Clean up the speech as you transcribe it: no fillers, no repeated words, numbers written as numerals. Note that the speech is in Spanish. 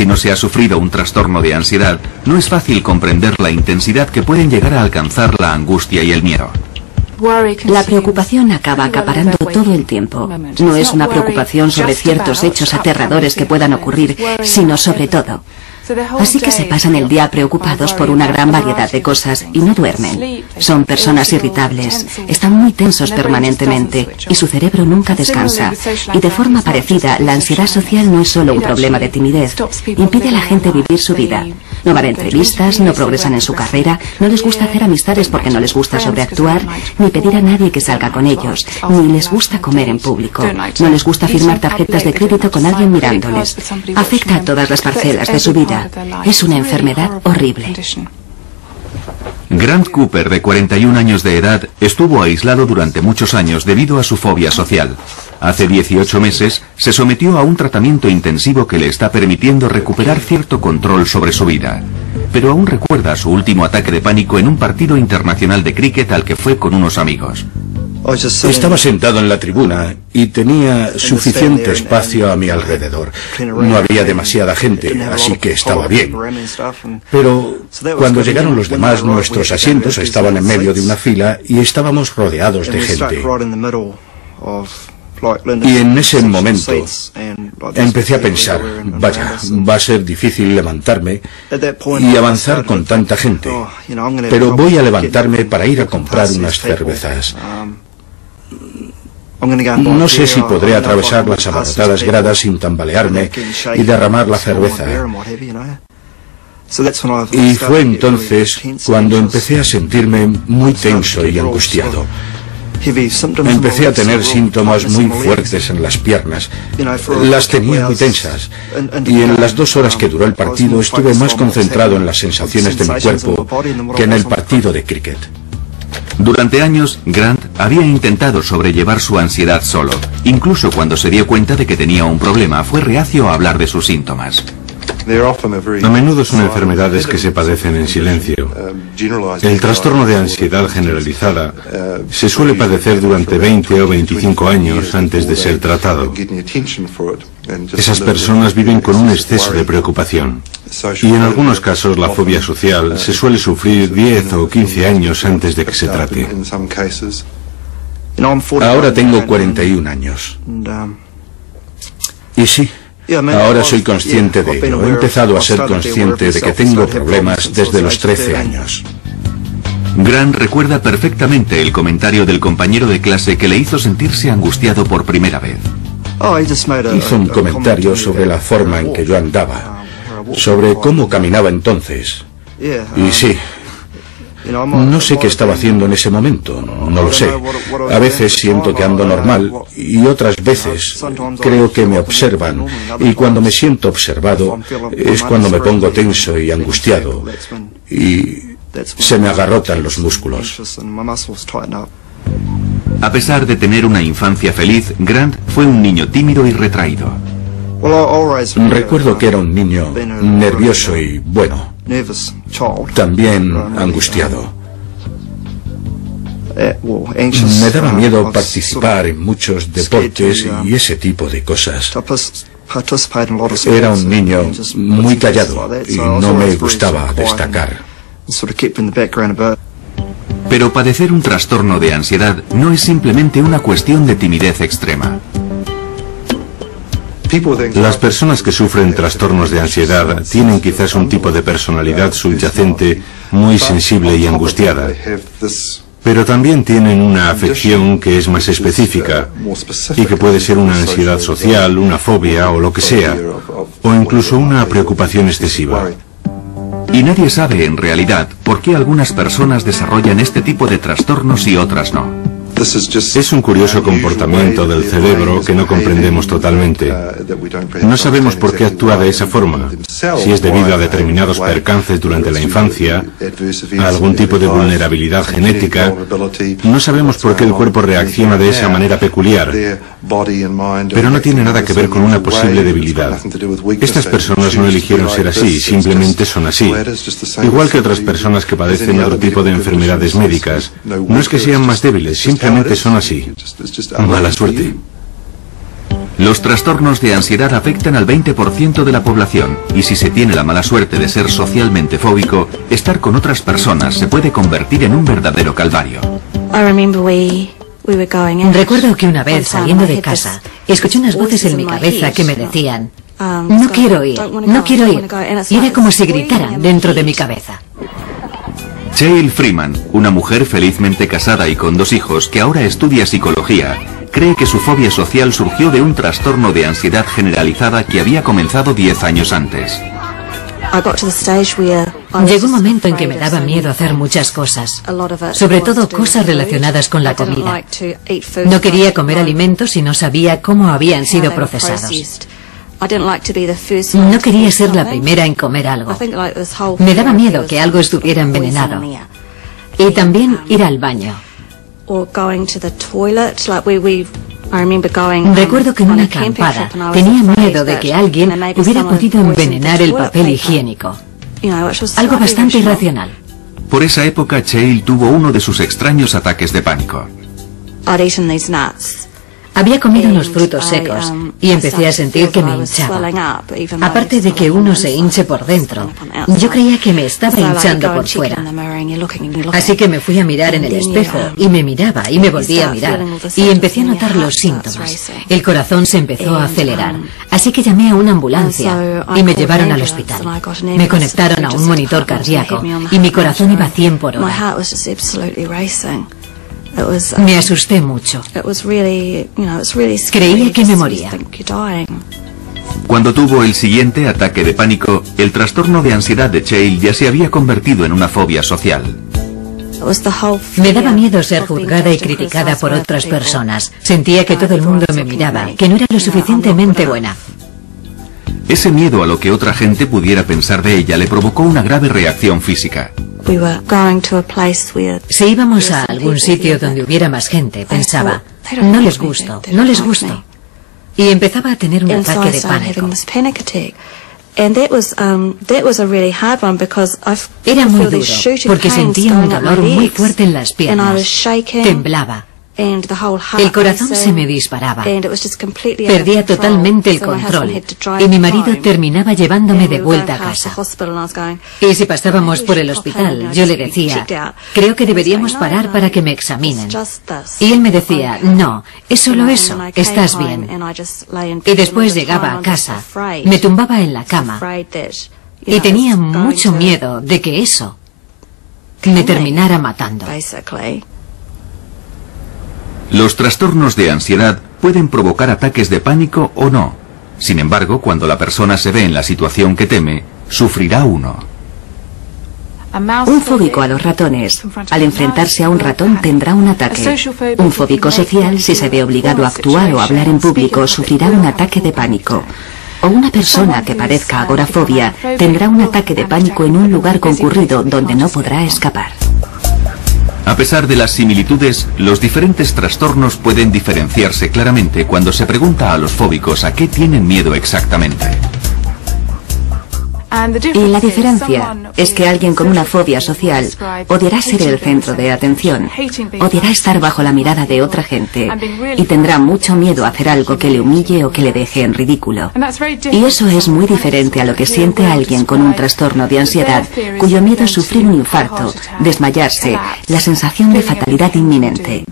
Si no se ha sufrido un trastorno de ansiedad, no es fácil comprender la intensidad que pueden llegar a alcanzar la angustia y el miedo. La preocupación acaba acaparando todo el tiempo. No es una preocupación sobre ciertos hechos aterradores que puedan ocurrir, sino sobre todo. Así que se pasan el día preocupados por una gran variedad de cosas y no duermen. Son personas irritables, están muy tensos permanentemente y su cerebro nunca descansa. Y de forma parecida, la ansiedad social no es solo un problema de timidez, impide a la gente vivir su vida. No van a entrevistas, no progresan en su carrera, no les gusta hacer amistades porque no les gusta sobreactuar, ni pedir a nadie que salga con ellos, ni les gusta comer en público, no les gusta firmar tarjetas de crédito con alguien mirándoles. Afecta a todas las parcelas de su vida. Es una enfermedad horrible. Grant Cooper, de 41 años de edad, estuvo aislado durante muchos años debido a su fobia social. Hace 18 meses se sometió a un tratamiento intensivo que le está permitiendo recuperar cierto control sobre su vida. Pero aún recuerda su último ataque de pánico en un partido internacional de cricket al que fue con unos amigos. Estaba sentado en la tribuna y tenía suficiente espacio a mi alrededor. No había demasiada gente, así que estaba bien. Pero cuando llegaron los demás, nuestros asientos estaban en medio de una fila y estábamos rodeados de gente. Y en ese momento empecé a pensar, vaya, va a ser difícil levantarme y avanzar con tanta gente, pero voy a levantarme para ir a comprar unas cervezas. No sé si podré atravesar las abarrotadas gradas sin tambalearme y derramar la cerveza. Y fue entonces cuando empecé a sentirme muy tenso y angustiado. Empecé a tener síntomas muy fuertes en las piernas. Las tenía muy tensas. Y en las 2 horas que duró el partido estuve más concentrado en las sensaciones de mi cuerpo que en el partido de cricket. Durante años, Grant había intentado sobrellevar su ansiedad solo. Incluso cuando se dio cuenta de que tenía un problema, fue reacio a hablar de sus síntomas. A menudo son enfermedades que se padecen en silencio. El trastorno de ansiedad generalizada se suele padecer durante 20 o 25 años antes de ser tratado. Esas personas viven con un exceso de preocupación. Y en algunos casos la fobia social se suele sufrir 10 o 15 años antes de que se trate. Ahora tengo 41 años. Y sí, ahora soy consciente de ello. He empezado a ser consciente de que tengo problemas desde los 13 años. Grant recuerda perfectamente el comentario del compañero de clase que le hizo sentirse angustiado por primera vez. Hizo un comentario sobre la forma en que yo andaba, sobre cómo caminaba entonces. Y sí, no sé qué estaba haciendo en ese momento, no lo sé. A veces siento que ando normal y otras veces creo que me observan, y cuando me siento observado es cuando me pongo tenso y angustiado y se me agarrotan los músculos. A pesar de tener una infancia feliz, Grant fue un niño tímido y retraído. Recuerdo que era un niño nervioso y, bueno, también angustiado. Me daba miedo participar en muchos deportes y ese tipo de cosas. Era un niño muy callado y no me gustaba destacar. Pero padecer un trastorno de ansiedad no es simplemente una cuestión de timidez extrema. Las personas que sufren trastornos de ansiedad tienen quizás un tipo de personalidad subyacente muy sensible y angustiada, pero también tienen una afección que es más específica y que puede ser una ansiedad social, una fobia o lo que sea, o incluso una preocupación excesiva. Y nadie sabe en realidad por qué algunas personas desarrollan este tipo de trastornos y otras no. Es un curioso comportamiento del cerebro que no comprendemos totalmente. No sabemos por qué actúa de esa forma, si es debido a determinados percances durante la infancia, a algún tipo de vulnerabilidad genética. No sabemos por qué el cuerpo reacciona de esa manera peculiar, pero no tiene nada que ver con una posible debilidad. Estas personas no eligieron ser así, simplemente son así. Igual que otras personas que padecen otro tipo de enfermedades médicas. No es que sean más débiles, simplemente son así. Mala suerte. Los trastornos de ansiedad afectan al 20% de la población y si se tiene la mala suerte de ser socialmente fóbico, estar con otras personas se puede convertir en un verdadero calvario. Recuerdo que una vez saliendo de casa, escuché unas voces en mi cabeza que me decían: no quiero ir, no quiero ir. Y era como si gritaran dentro de mi cabeza. Cheryl Freeman, una mujer felizmente casada y con 2 hijos que ahora estudia psicología, cree que su fobia social surgió de un trastorno de ansiedad generalizada que había comenzado 10 años antes. Llegó un momento en que me daba miedo hacer muchas cosas, sobre todo cosas relacionadas con la comida. No quería comer alimentos si no sabía cómo habían sido procesados. No quería ser la primera en comer algo. Me daba miedo que algo estuviera envenenado. Y también ir al baño. Recuerdo que en una acampada tenía miedo de que alguien hubiera podido envenenar el papel higiénico. Algo bastante irracional. Por esa época, Cheryl tuvo uno de sus extraños ataques de pánico. Había comido unos frutos secos y empecé a sentir que me hinchaba. Aparte de que uno se hinche por dentro, yo creía que me estaba hinchando por fuera. Así que me fui a mirar en el espejo y me miraba y me volví a mirar y empecé a notar los síntomas. El corazón se empezó a acelerar, así que llamé a una ambulancia y me llevaron al hospital. Me conectaron a un monitor cardíaco y mi corazón iba a 100 por hora. Me asusté mucho. Creía que me moría. Cuando tuvo el siguiente ataque de pánico, el trastorno de ansiedad de Cheryl ya se había convertido en una fobia social. Me daba miedo ser juzgada y criticada por otras personas. Sentía que todo el mundo me miraba, que no era lo suficientemente buena. Ese miedo a lo que otra gente pudiera pensar de ella le provocó una grave reacción física. Si íbamos a algún sitio donde hubiera más gente, pensaba, no les gusto, no les gusto. Y empezaba a tener un ataque de pánico. Era muy duro, porque sentía un dolor muy fuerte en las piernas. Temblaba. El corazón se me disparaba. Perdía totalmente el control y mi marido terminaba llevándome de vuelta a casa. Y si pasábamos por el hospital, yo le decía, creo que deberíamos parar para que me examinen. Y él me decía, no, es solo eso, estás bien. Y después llegaba a casa, me tumbaba en la cama y tenía mucho miedo de que eso me terminara matando. Los trastornos de ansiedad pueden provocar ataques de pánico o no. Sin embargo, cuando la persona se ve en la situación que teme, sufrirá uno. Un fóbico a los ratones, al enfrentarse a un ratón, tendrá un ataque. Un fóbico social, si se ve obligado a actuar o hablar en público, sufrirá un ataque de pánico. O una persona que padezca agorafobia tendrá un ataque de pánico en un lugar concurrido donde no podrá escapar. A pesar de las similitudes, los diferentes trastornos pueden diferenciarse claramente cuando se pregunta a los fóbicos a qué tienen miedo exactamente. Y la diferencia es que alguien con una fobia social odiará ser el centro de atención, odiará estar bajo la mirada de otra gente y tendrá mucho miedo a hacer algo que le humille o que le deje en ridículo. Y eso es muy diferente a lo que siente alguien con un trastorno de ansiedad, cuyo miedo es sufrir un infarto, desmayarse, la sensación de fatalidad inminente.